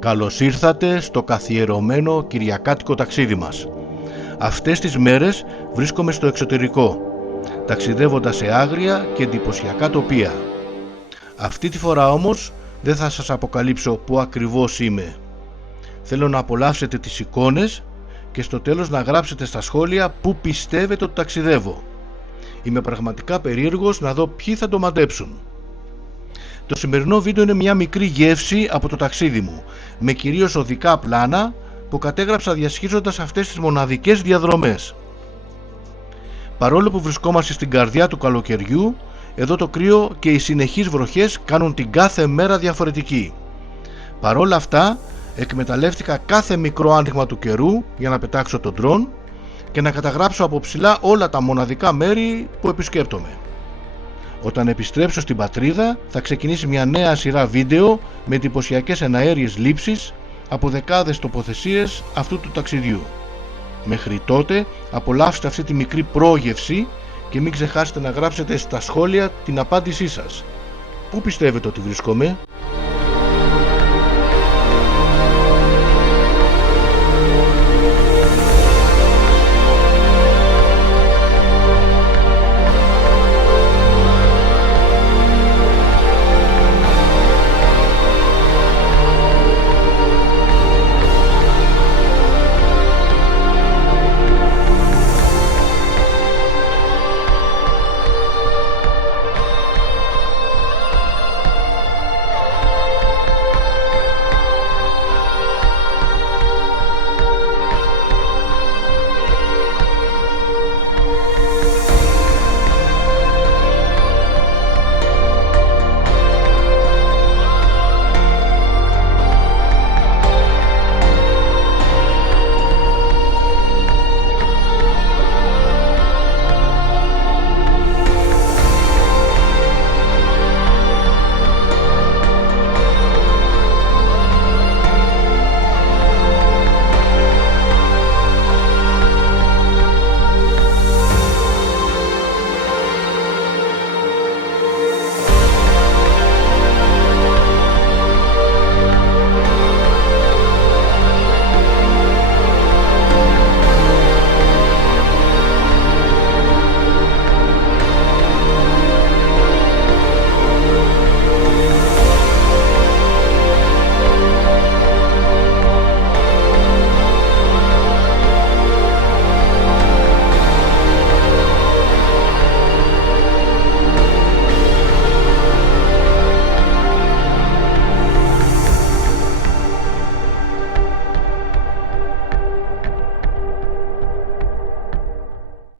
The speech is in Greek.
Καλώς ήρθατε στο καθιερωμένο κυριακάτικο ταξίδι μας. Αυτές τις μέρες βρίσκομαι στο εξωτερικό, ταξιδεύοντας σε άγρια και εντυπωσιακά τοπία. Αυτή τη φορά όμως δεν θα σας αποκαλύψω πού ακριβώς είμαι. Θέλω να απολαύσετε τις εικόνες και στο τέλος να γράψετε στα σχόλια πού πιστεύετε ότι ταξιδεύω. Είμαι πραγματικά περίεργος να δω ποιοι θα το μαντέψουν. Το σημερινό βίντεο είναι μια μικρή γεύση από το ταξίδι μου, με κυρίως οδικά πλάνα που κατέγραψα διασχίζοντας αυτές τις μοναδικές διαδρομές. Παρόλο που βρισκόμαστε στην καρδιά του καλοκαιριού, εδώ το κρύο και οι συνεχείς βροχές κάνουν την κάθε μέρα διαφορετική. Παρόλα αυτά, εκμεταλλεύτηκα κάθε μικρό άνοιγμα του καιρού για να πετάξω τον ντρόν και να καταγράψω από ψηλά όλα τα μοναδικά μέρη που επισκέπτομαι. Όταν επιστρέψω στην πατρίδα θα ξεκινήσει μια νέα σειρά βίντεο με εντυπωσιακές εναέριες λήψεις από δεκάδες τοποθεσίες αυτού του ταξιδιού. Μέχρι τότε απολαύστε αυτή τη μικρή πρόγευση και μην ξεχάσετε να γράψετε στα σχόλια την απάντησή σας. Πού πιστεύετε ότι βρίσκομαι?